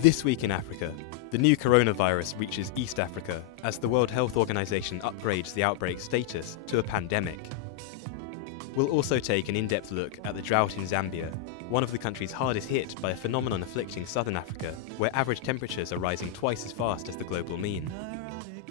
This week in Africa, the new coronavirus reaches East Africa as the World Health Organization upgrades the outbreak status to a pandemic. We'll also take an in-depth look at the drought in Zambia, one of the countries hardest hit by a phenomenon afflicting southern Africa, where average temperatures are rising twice as fast as the global mean.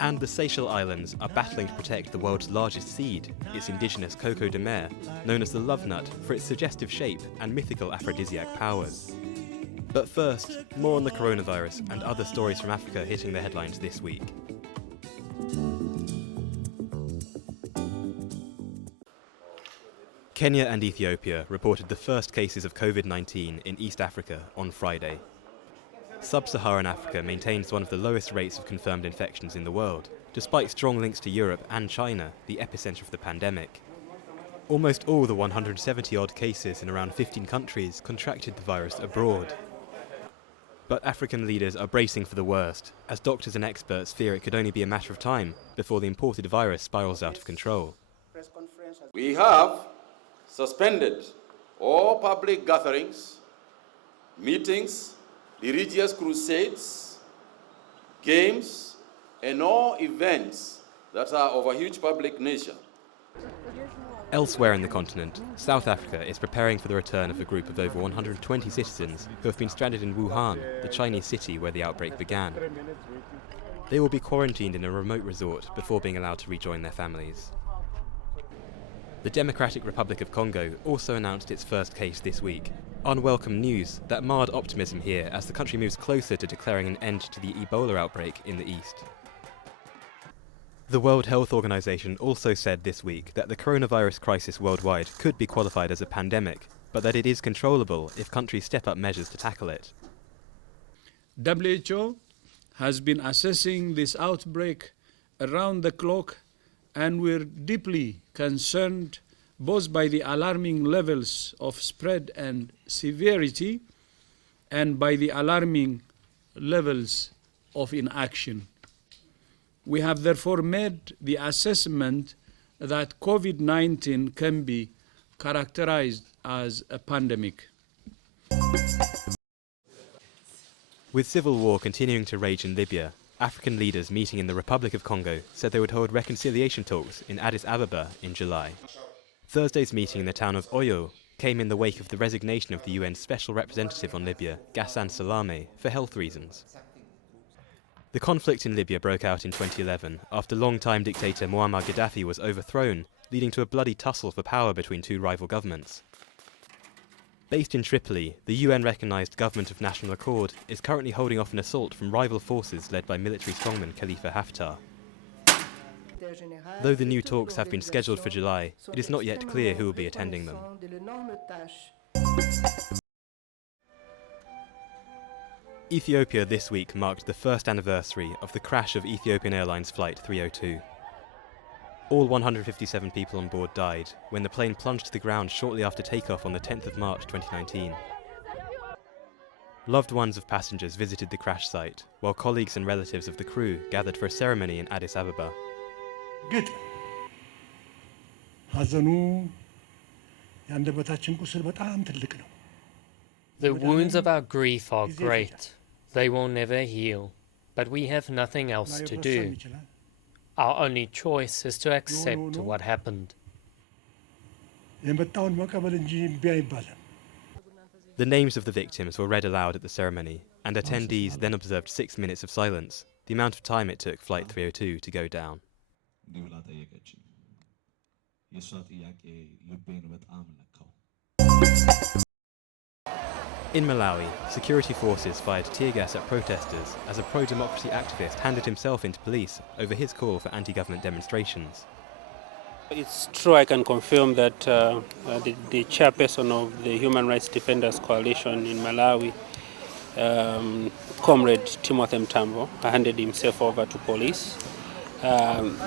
And the Seychelles Islands are battling to protect the world's largest seed, its indigenous coco de mer, known as the love nut for its suggestive shape and mythical aphrodisiac powers. But first, more on the coronavirus and other stories from Africa hitting the headlines this week. Kenya and Ethiopia reported the first cases of COVID-19 in East Africa on Friday. Sub-Saharan Africa maintains one of the lowest rates of confirmed infections in the world, despite strong links to Europe and China, the epicenter of the pandemic. Almost all the 170-odd cases in around 15 countries contracted the virus abroad. But African leaders are bracing for the worst, as doctors and experts fear it could only be a matter of time before the imported virus spirals out of control. We have suspended all public gatherings, meetings, religious crusades, games, and all events that are of a huge public nature. Elsewhere in the continent, South Africa is preparing for the return of a group of over 120 citizens who have been stranded in Wuhan, the Chinese city where the outbreak began. They will be quarantined in a remote resort before being allowed to rejoin their families. The Democratic Republic of Congo also announced its first case this week. Unwelcome news that marred optimism here as the country moves closer to declaring an end to the Ebola outbreak in the east. The World Health Organization also said this week that the coronavirus crisis worldwide could be qualified as a pandemic, but that it is controllable if countries step up measures to tackle it. WHO has been assessing this outbreak around the clock, and we're deeply concerned both by the alarming levels of spread and severity and by the alarming levels of inaction. We have therefore made the assessment that COVID-19 can be characterized as a pandemic. With civil war continuing to rage in Libya, African leaders meeting in the Republic of Congo said they would hold reconciliation talks in Addis Ababa in July. Thursday's meeting in the town of Oyo came in the wake of the resignation of the UN's Special Representative on Libya, Ghassan Salame, for health reasons. The conflict in Libya broke out in 2011 after long-time dictator Muammar Gaddafi was overthrown, leading to a bloody tussle for power between two rival governments. Based in Tripoli, the UN-recognised Government of National Accord is currently holding off an assault from rival forces led by military strongman Khalifa Haftar. Though the new talks have been scheduled for July, it is not yet clear who will be attending them. Ethiopia this week marked the first anniversary of the crash of Ethiopian Airlines Flight 302. All 157 people on board died when the plane plunged to the ground shortly after takeoff on the 10th of March 2019. Loved ones of passengers visited the crash site, while colleagues and relatives of the crew gathered for a ceremony in Addis Ababa. The wounds of our grief are great. They will never heal, but we have nothing else to do. Our only choice is to accept what happened. The names of the victims were read aloud at the ceremony, and attendees then observed 6 minutes of silence, the amount of time it took Flight 302 to go down. In Malawi, security forces fired teargas at protesters as a pro-democracy activist handed himself into police over his call for anti-government demonstrations. It's true, I can confirm that the chairperson of the Human Rights Defenders Coalition in Malawi, Comrade Timothy Mtambo, handed himself over to police.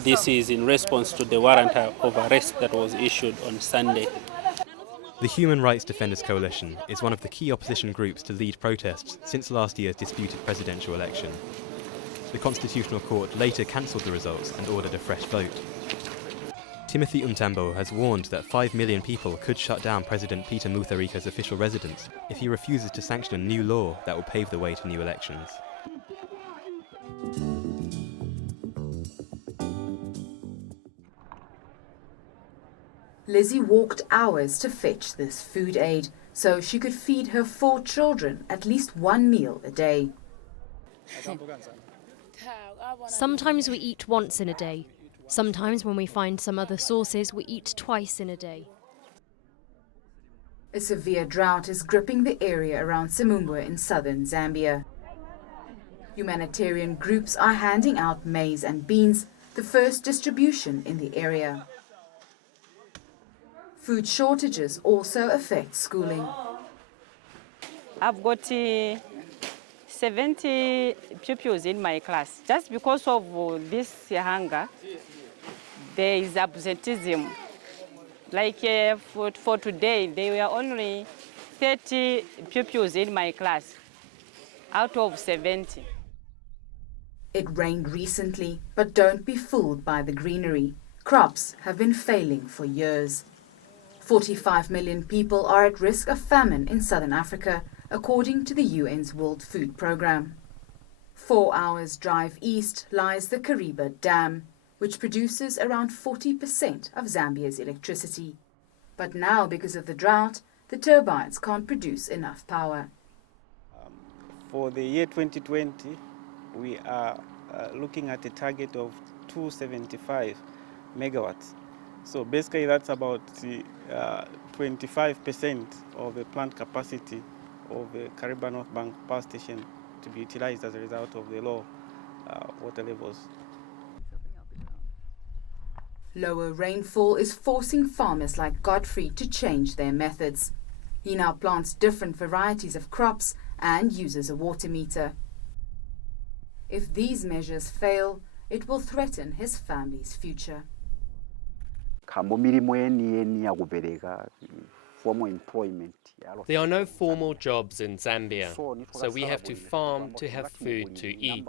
This is in response to the warrant of arrest that was issued on Sunday. The Human Rights Defenders Coalition is one of the key opposition groups to lead protests since last year's disputed presidential election. The Constitutional Court later cancelled the results and ordered a fresh vote. Timothy Umtambo has warned that 5 million people could shut down President Peter Mutharika's official residence if he refuses to sanction a new law that will pave the way to new elections. Lizzie walked hours to fetch this food aid so she could feed her 4 children at least 1 meal a day. Sometimes we eat once in a day. Sometimes when we find some other sources, we eat twice in a day. A severe drought is gripping the area around Simumbwe in southern Zambia. Humanitarian groups are handing out maize and beans, the first distribution in the area. Food shortages also affect schooling. I've got 70 pupils in my class. Just because of this hunger, there is absenteeism. Like for today, there were only 30 pupils in my class out of 70. It rained recently, but don't be fooled by the greenery. Crops have been failing for years. 45 million people are at risk of famine in southern Africa, according to the UN's World Food Programme. 4 hours drive east lies the Kariba Dam, which produces around 40% of Zambia's electricity. But now, because of the drought, the turbines can't produce enough power. For the year 2020, we are looking at a target of 275 megawatts. So basically that's about 25% of the plant capacity of the Kariba North Bank power station to be utilized as a result of the low water levels. Lower rainfall is forcing farmers like Godfrey to change their methods. He now plants different varieties of crops and uses a water meter. If these measures fail, it will threaten his family's future. There are no formal jobs in Zambia, so we have to farm to have food to eat.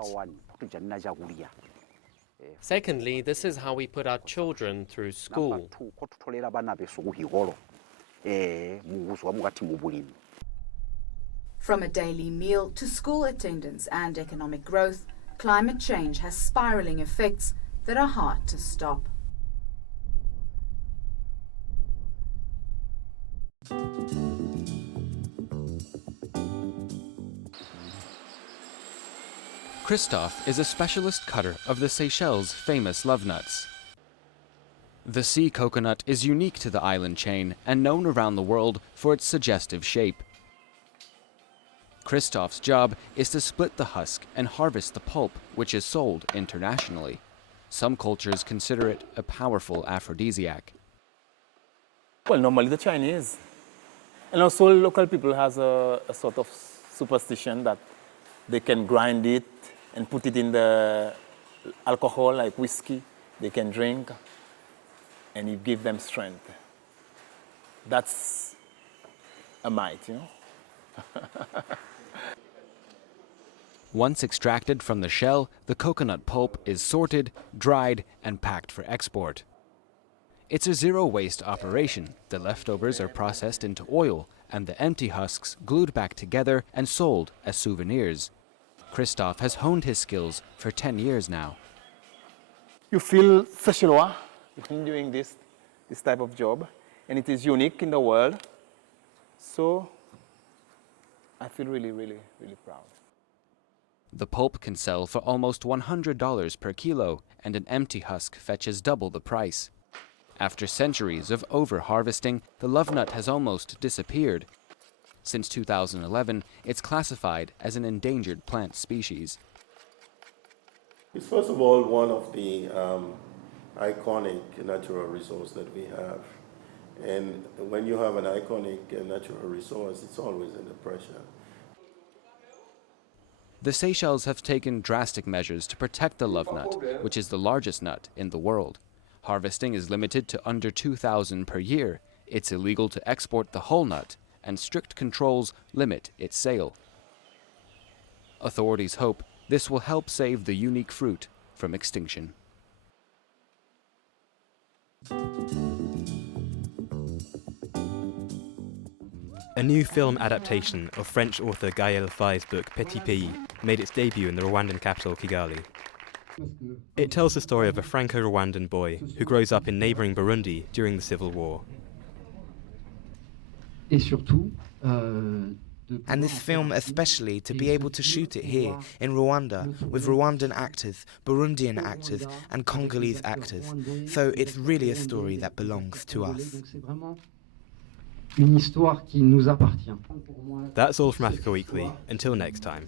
Secondly, this is how we put our children through school. From a daily meal to school attendance and economic growth, climate change has spiraling effects that are hard to stop. Christophe is a specialist cutter of the Seychelles' famous love nuts. The sea coconut is unique to the island chain and known around the world for its suggestive shape. Christophe's job is to split the husk and harvest the pulp, which is sold internationally. Some cultures consider it a powerful aphrodisiac. Well, normally the Chinese. And also local people has a sort of superstition that they can grind it and put it in the alcohol like whiskey. They can drink and it gives them strength. That's a might, you know. Once extracted from the shell, the coconut pulp is sorted, dried, and packed for export. It's a zero-waste operation. The leftovers are processed into oil, and the empty husks glued back together and sold as souvenirs. Christophe has honed his skills for 10 years now. You feel Seychellois when doing this type of job, and it is unique in the world. So I feel really, really, really proud. The pulp can sell for almost $100 per kilo, and an empty husk fetches double the price. After centuries of over-harvesting, the love nut has almost disappeared. Since 2011, it's classified as an endangered plant species. It's first of all one of the iconic natural resources that we have. And when you have an iconic natural resource, it's always under pressure. The Seychelles have taken drastic measures to protect the love nut, which is the largest nut in the world. Harvesting is limited to under 2,000 per year. It's illegal to export the whole nut, and strict controls limit its sale. Authorities hope this will help save the unique fruit from extinction. A new film adaptation of French author Gaël Faye's book Petit Pays made its debut in the Rwandan capital Kigali. It tells the story of a Franco-Rwandan boy who grows up in neighbouring Burundi during the civil war. And this film especially, to be able to shoot it here in Rwanda with Rwandan actors, Burundian actors and Congolese actors. So it's really a story that belongs to us. That's all from Africa Weekly. Until next time.